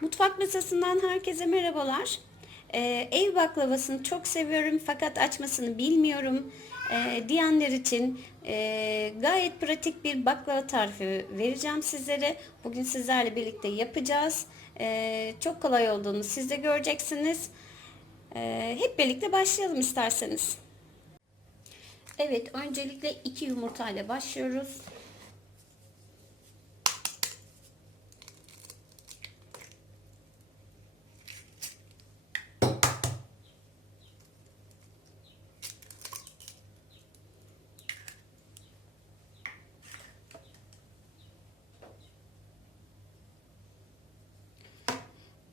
Mutfak masasından herkese merhabalar. Ee, ev baklavasını çok seviyorum fakat açmasını bilmiyorum ee, diyenler için e, gayet pratik bir baklava tarifi vereceğim sizlere. Bugün sizlerle birlikte yapacağız. Ee, çok kolay olduğunu siz de göreceksiniz. Ee, hep birlikte başlayalım isterseniz. Evet, öncelikle iki yumurta ile başlıyoruz.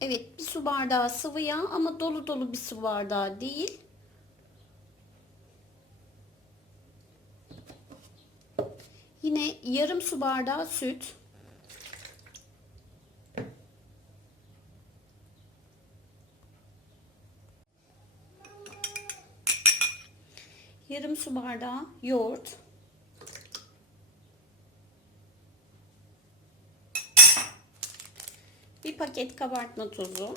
Evet, bir su bardağı sıvı yağ ama dolu dolu bir su bardağı değil. Yine yarım su bardağı süt. Yarım su bardağı yoğurt. Bir paket kabartma tozu.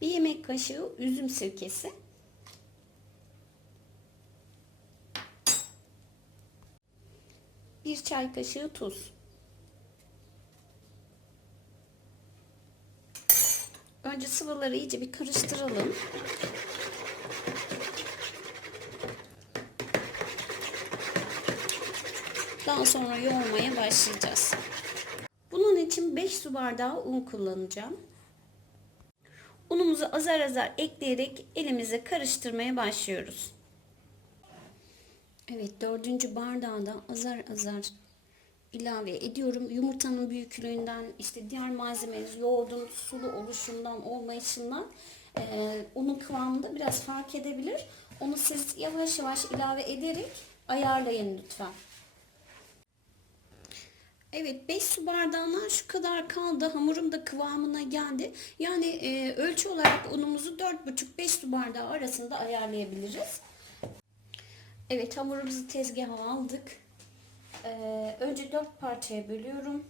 Bir yemek kaşığı üzüm sirkesi. Bir çay kaşığı tuz. Önce sıvıları iyice bir karıştıralım. Daha sonra yoğurmaya başlayacağız. Bunun için 5 su bardağı un kullanacağım. Unumuzu azar azar ekleyerek elimize karıştırmaya başlıyoruz. Evet dördüncü bardağı da azar azar ilave ediyorum. Yumurtanın büyüklüğünden işte diğer malzemeniz yoğurdun sulu oluşundan olmayışından e, unun kıvamında biraz fark edebilir. Onu siz yavaş yavaş ilave ederek ayarlayın lütfen. Evet 5 su bardağından şu kadar kaldı. Hamurum da kıvamına geldi. Yani e, ölçü olarak unumuzu 4,5-5 su bardağı arasında ayarlayabiliriz. Evet hamurumuzu tezgaha aldık. Ee, önce 4 parçaya bölüyorum.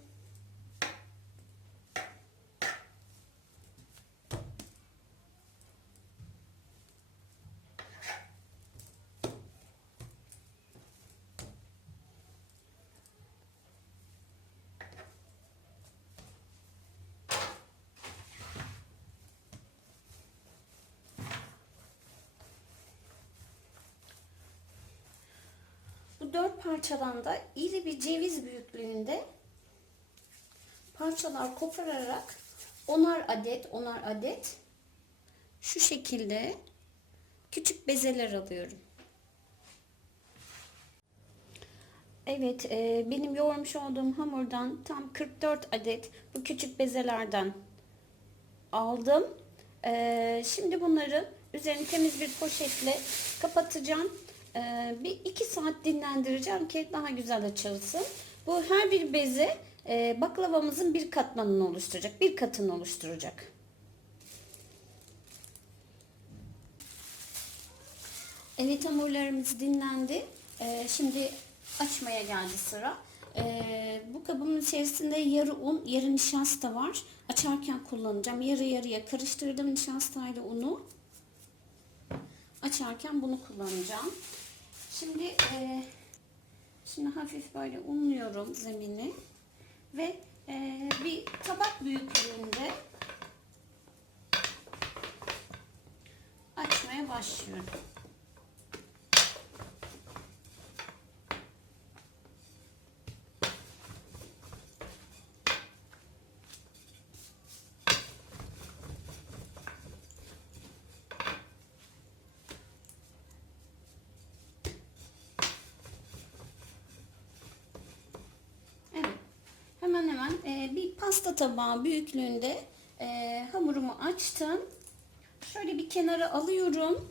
Bu dört parçadan da iri bir ceviz büyüklüğünde parçalar kopararak onar adet onar adet şu şekilde küçük bezeler alıyorum. Evet, e, benim yoğurmuş olduğum hamurdan tam 44 adet bu küçük bezelerden aldım. E, şimdi bunları üzerini temiz bir poşetle kapatacağım. E, bir iki saat dinlendireceğim ki daha güzel açılsın. Bu her bir beze e, baklavamızın bir katmanını oluşturacak, bir katını oluşturacak. Evet hamurlarımız dinlendi. E, şimdi açmaya geldi sıra. E, bu kabımın içerisinde yarı un, yarı nişasta var. Açarken kullanacağım. Yarı yarıya karıştırdım nişastayla unu. Açarken bunu kullanacağım. Şimdi e, şimdi hafif böyle unluyorum zemini ve e, bir tabak büyüklüğünde açmaya başlıyorum. Evet. Hemen hemen e, bir pasta tabağı büyüklüğünde e, hamurumu açtım. Şöyle bir kenara alıyorum.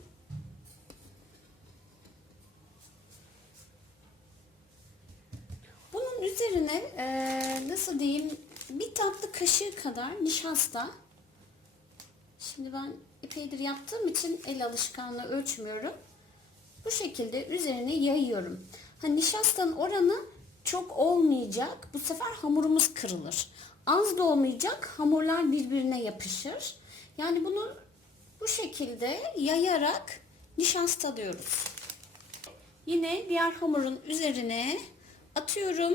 Bunun üzerine e, nasıl diyeyim bir tatlı kaşığı kadar nişasta. Şimdi ben epeydir yaptığım için el alışkanlığı ölçmüyorum. bu şekilde üzerine yayıyorum. Ha, nişastanın oranı çok olmayacak. Bu sefer hamurumuz kırılır. Az da olmayacak. Hamurlar birbirine yapışır. Yani bunu bu şekilde yayarak nişastalıyoruz. Yine diğer hamurun üzerine atıyorum.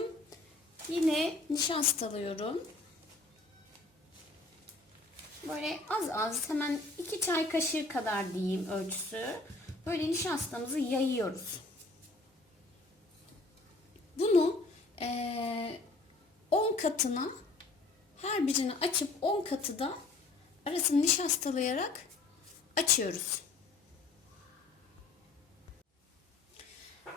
Yine nişastalıyorum. Böyle az az hemen 2 çay kaşığı kadar diyeyim ölçüsü. Böyle nişastamızı yayıyoruz. Bunu eee 10 katına her birini açıp 10 katı da arasını nişastalayarak açıyoruz.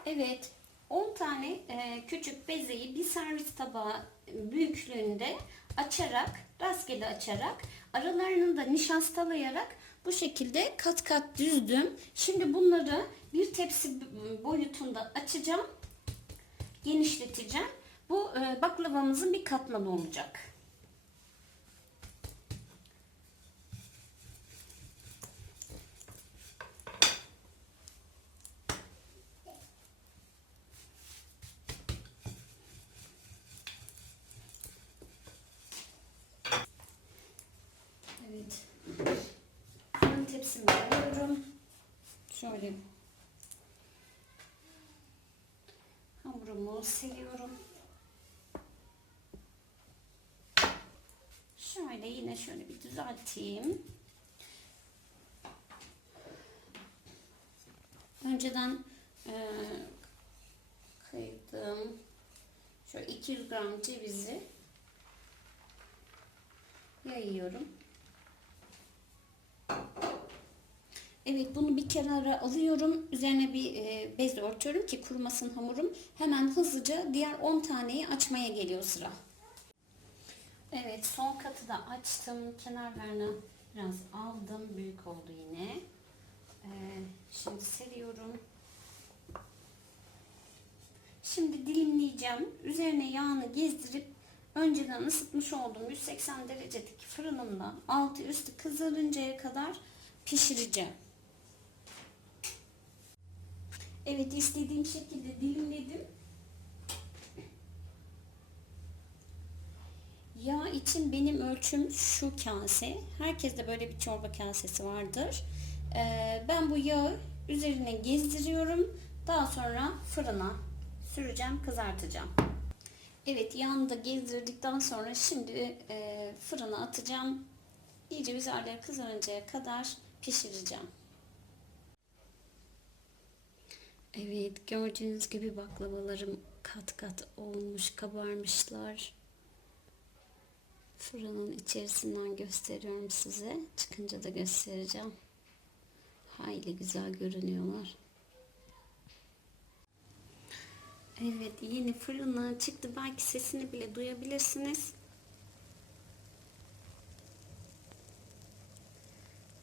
Evet, 10 tane e, küçük bezeyi bir servis tabağı büyüklüğünde açarak, rastgele açarak, aralarını da nişastalayarak bu şekilde kat kat düzdüm. Şimdi bunları bir tepsi boyutunda açacağım, genişleteceğim. Bu e, baklavamızın bir katmanı olacak. Evet. Fırın tepsimi alıyorum. Şöyle hamurumu seriyorum. Şöyle yine şöyle bir düzelteyim. Önceden e, kıydım. Şöyle 200 gram cevizi yayıyorum. Evet bunu bir kenara alıyorum. Üzerine bir e, bez örtüyorum ki kurumasın hamurum. Hemen hızlıca diğer 10 taneyi açmaya geliyor sıra. Evet son katı da açtım. Kenarlarını biraz aldım. Büyük oldu yine. Ee, şimdi seriyorum. Şimdi dilimleyeceğim. Üzerine yağını gezdirip önceden ısıtmış olduğum 180 derecedeki fırınımda altı üstü kızarıncaya kadar pişireceğim. Evet istediğim şekilde dilimledim. Yağ için benim ölçüm şu kase. Herkeste böyle bir çorba kasesi vardır. Ee, ben bu yağı üzerine gezdiriyorum. Daha sonra fırına süreceğim, kızartacağım. Evet yağını da gezdirdikten sonra şimdi e, fırına atacağım. İyice üzerleri kızarıncaya kadar pişireceğim. Evet gördüğünüz gibi baklavalarım kat kat olmuş, kabarmışlar. Fırının içerisinden gösteriyorum size. Çıkınca da göstereceğim. Hayli güzel görünüyorlar. Evet yeni fırına çıktı. Belki sesini bile duyabilirsiniz.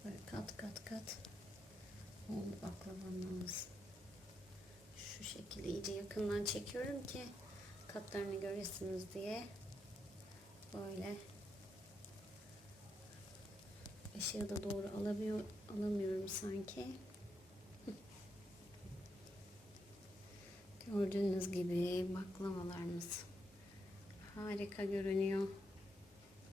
Böyle kat kat kat oldu baklavamız. Şu şekilde iyice yakından çekiyorum ki katlarını göresiniz diye. Böyle ışığı da doğru alamıyor, alamıyorum sanki. Gördüğünüz gibi baklavalarımız harika görünüyor.